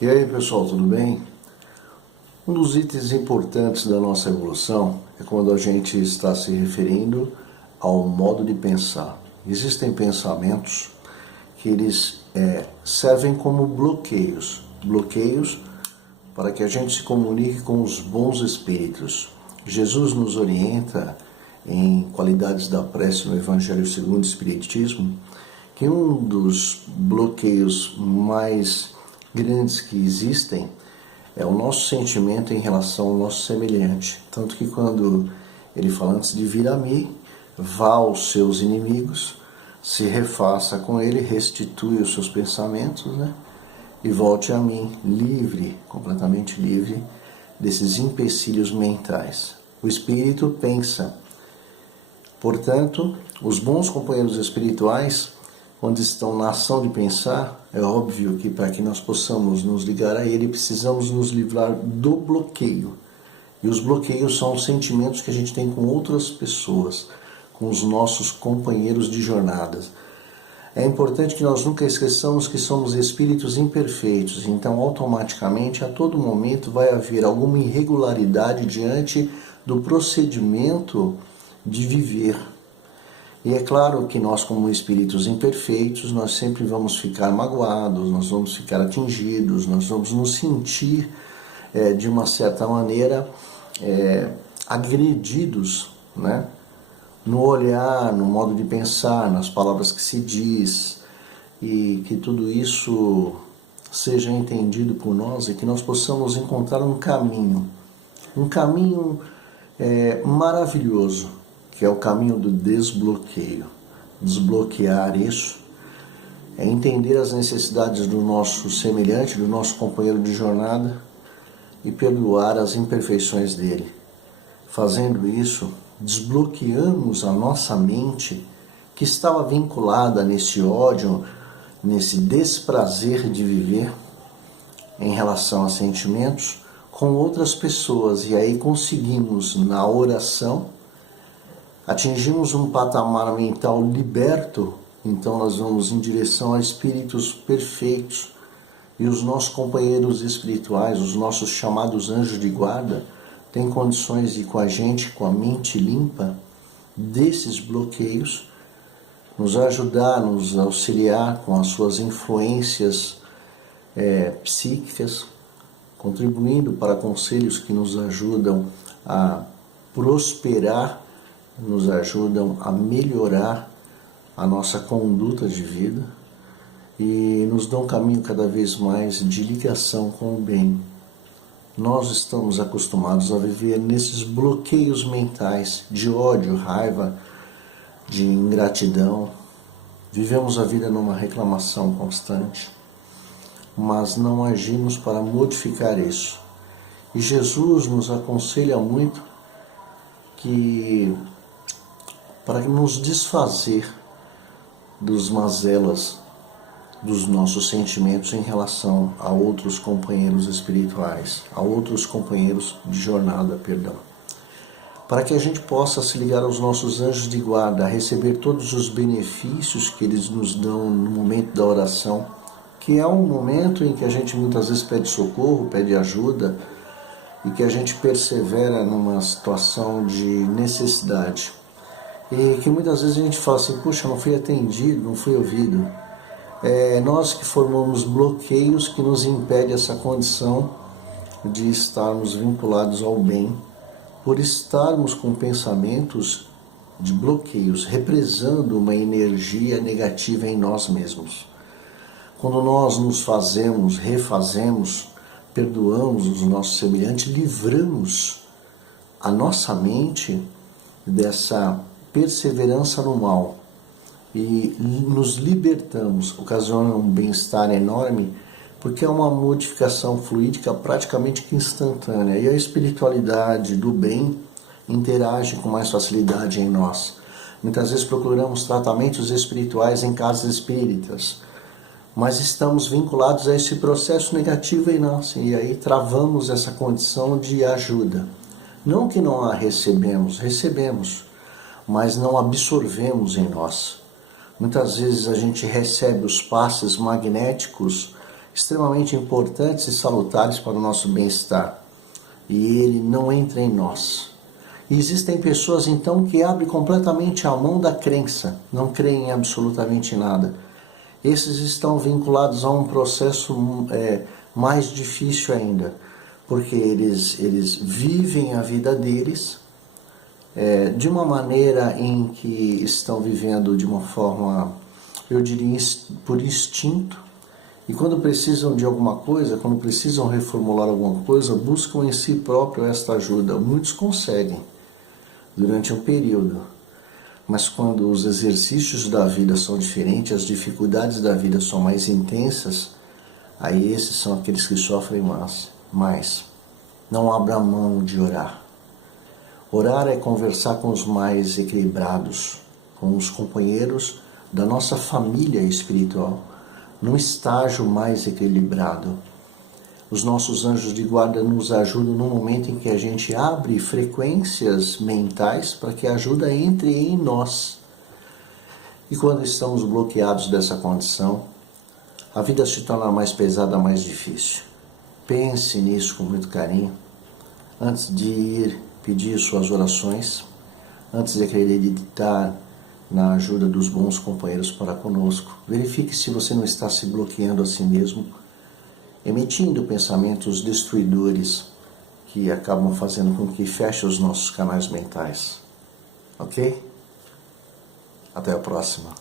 E aí, pessoal, tudo bem? Um dos itens importantes da nossa evolução é quando a gente está se referindo ao modo de pensar. Existem pensamentos que eles servem como bloqueios para que a gente se comunique com os bons espíritos. Jesus nos orienta em Qualidades da Prece no Evangelho segundo o Espiritismo que um dos bloqueios mais grandes que existem é o nosso sentimento em relação ao nosso semelhante. Tanto que quando ele fala, antes de vir a mim, vá aos seus inimigos, se refaça com ele, restitui os seus pensamentos, né? E volte a mim, livre, completamente livre desses empecilhos mentais. O espírito pensa. Portanto, os bons companheiros espirituais, quando estão na ação de pensar, é óbvio que para que nós possamos nos ligar a ele, precisamos nos livrar do bloqueio. E os bloqueios são os sentimentos que a gente tem com outras pessoas, com os nossos companheiros de jornadas. É importante que nós nunca esqueçamos que somos espíritos imperfeitos, então automaticamente a todo momento vai haver alguma irregularidade diante do procedimento de viver. E é claro que nós, como espíritos imperfeitos, nós sempre vamos ficar magoados, nós vamos ficar atingidos, nós vamos nos sentir, de uma certa maneira, agredidos, né? No olhar, no modo de pensar, nas palavras que se diz, e que tudo isso seja entendido por nós e que nós possamos encontrar um caminho maravilhoso, que é o caminho do desbloqueio. Desbloquear isso é entender as necessidades do nosso semelhante, do nosso companheiro de jornada e perdoar as imperfeições dele. Fazendo isso, desbloqueamos a nossa mente que estava vinculada nesse ódio, nesse desprazer de viver em relação a sentimentos com outras pessoas, e aí conseguimos, na oração, atingimos um patamar mental liberto, então nós vamos em direção a espíritos perfeitos, e os nossos companheiros espirituais, os nossos chamados anjos de guarda, têm condições de ir com a gente, com a mente limpa, desses bloqueios, nos ajudar, nos auxiliar com as suas influências psíquicas, contribuindo para conselhos que nos ajudam a prosperar, nos ajudam a melhorar a nossa conduta de vida e nos dão um caminho cada vez mais de ligação com o bem. Nós estamos acostumados a viver nesses bloqueios mentais de ódio, raiva, de ingratidão. Vivemos a vida numa reclamação constante, mas não agimos para modificar isso. E Jesus nos aconselha muito que para nos desfazer dos mazelas dos nossos sentimentos em relação a outros companheiros espirituais, a outros companheiros de jornada, para que a gente possa se ligar aos nossos anjos de guarda, receber todos os benefícios que eles nos dão no momento da oração, que é um momento em que a gente muitas vezes pede socorro, pede ajuda, e que a gente persevera numa situação de necessidade. E que muitas vezes a gente fala assim, puxa, não fui atendido, não fui ouvido. Nós que formamos bloqueios que nos impedem essa condição de estarmos vinculados ao bem, por estarmos com pensamentos de bloqueios, represando uma energia negativa em nós mesmos. Quando nós nos fazemos, refazemos, perdoamos os nossos semelhantes, livramos a nossa mente dessa perseverança no mal e nos libertamos, ocasiona um bem-estar enorme, porque é uma modificação fluídica praticamente instantânea, e a espiritualidade do bem interage com mais facilidade em nós. Muitas vezes procuramos tratamentos espirituais em casas espíritas, mas estamos vinculados a esse processo negativo em nós, e aí travamos essa condição de ajuda. Não que não a recebemos, mas não absorvemos em nós. Muitas vezes a gente recebe os passes magnéticos extremamente importantes e salutares para o nosso bem-estar. E ele não entra em nós. E existem pessoas então que abrem completamente a mão da crença, não creem em absolutamente nada. Esses estão vinculados a um processo mais difícil ainda, porque eles vivem a vida deles de uma maneira em que estão vivendo de uma forma, eu diria, por instinto, e quando precisam de alguma coisa, quando precisam reformular alguma coisa, buscam em si próprio esta ajuda. Muitos conseguem durante um período, mas quando os exercícios da vida são diferentes, as dificuldades da vida são mais intensas, aí esses são aqueles que sofrem mais. Não abra mão de orar. Orar é conversar com os mais equilibrados, com os companheiros da nossa família espiritual, num estágio mais equilibrado. Os nossos anjos de guarda nos ajudam no momento em que a gente abre frequências mentais para que a ajuda entre em nós. E quando estamos bloqueados dessa condição, a vida se torna mais pesada, mais difícil. Pense nisso com muito carinho, antes de ir pedir suas orações, antes de acreditar na ajuda dos bons companheiros para conosco. Verifique se você não está se bloqueando a si mesmo, emitindo pensamentos destruidores que acabam fazendo com que feche os nossos canais mentais. Ok? Até a próxima.